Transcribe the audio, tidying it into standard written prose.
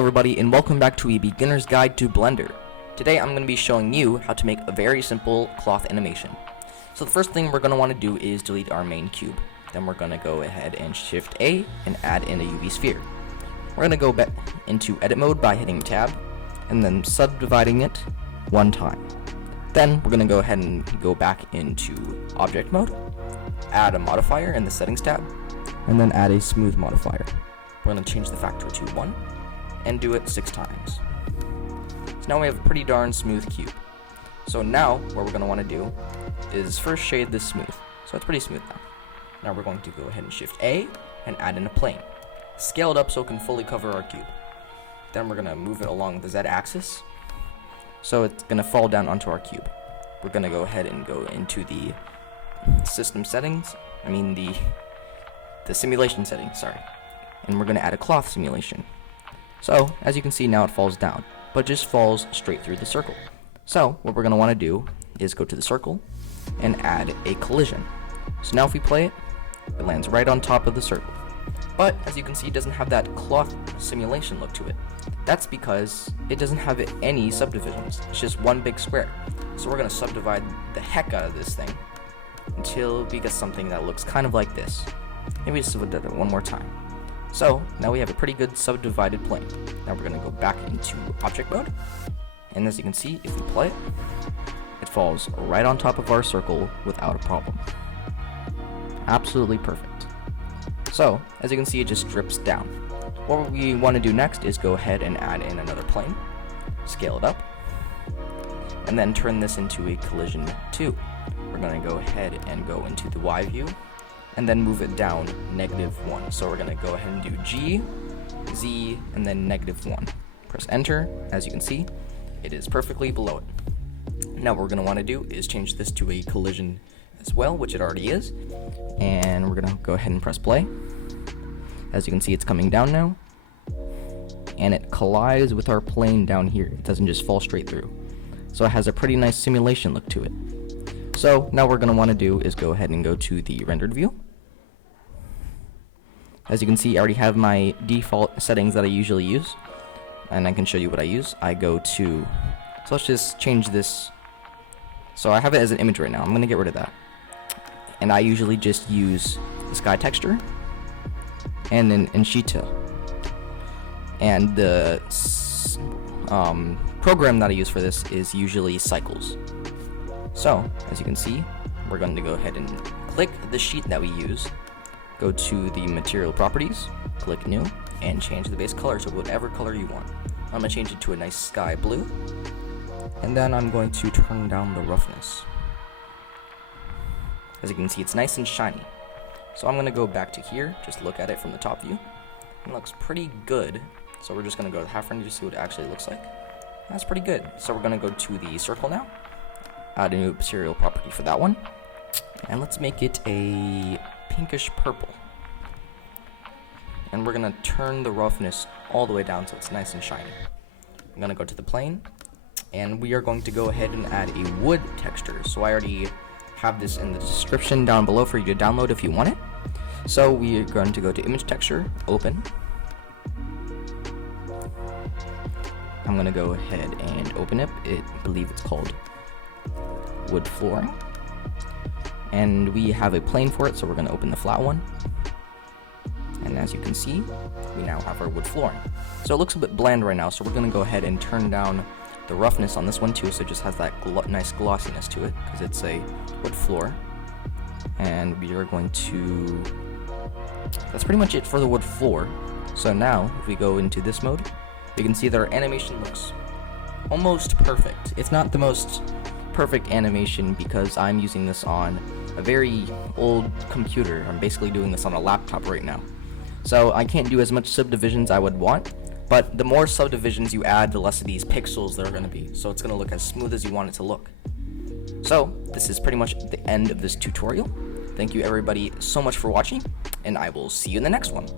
everybody, and welcome back to a beginner's guide to Blender. Today I'm going to be showing you how to make a very simple cloth animation. So the first thing we're going to want to do is delete our main cube. Then we're going to go ahead and Shift A and add in a UV sphere. We're going to go back into edit mode by hitting tab and then subdividing it one time. Then we're going to go ahead and go back into object mode, add a modifier in the settings tab, and then add a smooth modifier. We're going to change the factor to 1 and do it 6 times. So now we have a pretty darn smooth cube. So now what we're going to want to do is first shade this smooth. So it's pretty smooth now. Now we're going to go ahead and Shift A and add in a plane. Scale it up so it can fully cover our cube. Then we're going to move it along the Z axis so it's going to fall down onto our cube. We're going to go ahead and go into the system settings, the simulation settings, sorry. And we're going to add a cloth simulation. So, as you can see now it falls down, but just falls straight through the circle. So, what we're going to want to do is go to the circle and add a collision. So now if we play it, it lands right on top of the circle. But, as you can see, it doesn't have that cloth simulation look to it. That's because it doesn't have any subdivisions. It's just one big square. So we're going to subdivide the heck out of this thing until we get something that looks kind of like this. Maybe just do it one more time. So now we have a pretty good subdivided plane. Now we're going to go back into object mode, and as you can see, if we play it, it falls right on top of our circle without a problem. Absolutely perfect. So as you can see, it just drips down. What we want to do next is go ahead and add in another plane, scale it up, and then turn this into a collision 2. We're going to go ahead and go into the Y view and then move it down -1. So we're going to go ahead and do G, Z, and then -1. Press enter. As you can see, it is perfectly below it. Now what we're going to want to do is change this to a collision as well, which it already is. And we're going to go ahead and press play. As you can see, it's coming down now. And it collides with our plane down here. It doesn't just fall straight through. So it has a pretty nice simulation look to it. So now what we're going to want to do is go ahead and go to the rendered view. As you can see, I already have my default settings that I usually use, and I can show you what I use. I go to, so let's just change this. So I have it as an image right now. I'm going to get rid of that. And I usually just use the sky texture and then Enshita. And the program that I use for this is usually Cycles. So, as you can see, we're going to go ahead and click the sheet that we use, go to the material properties, click new, and change the base color to whatever color you want. I'm going to change it to a nice sky blue, and then I'm going to turn down the roughness. As you can see, it's nice and shiny. So I'm going to go back to here, just look at it from the top view. It looks pretty good, so we're just going to go to half render to see what it actually looks like. That's pretty good. So we're going to go to the circle now. Add a new material property for that one, and let's make it a pinkish purple, and we're gonna turn the roughness all the way down so it's nice and shiny. I'm gonna go to the plane, and we are going to go ahead and add a wood texture. So I already have this in the description down below for you to download if you want it. So we are going to go to image texture, open. I'm gonna go ahead and open it. I believe it's called wood flooring, and we have a plane for it, so we're going to open the flat one, and as you can see, we now have our wood flooring. So it looks a bit bland right now, so we're going to go ahead and turn down the roughness on this one too, so it just has that nice glossiness to it because it's a wood floor. And we are going to, that's pretty much it for the wood floor. So now if we go into this mode, you can see that our animation looks almost perfect. It's not the most perfect animation because I'm using this on a very old computer. I'm basically doing this on a laptop right now, so I can't do as much subdivisions I would want, but the more subdivisions you add, the less of these pixels there are going to be, so it's going to look as smooth as you want it to look. So this is pretty much the end of this tutorial. Thank you everybody so much for watching, and I will see you in the next one.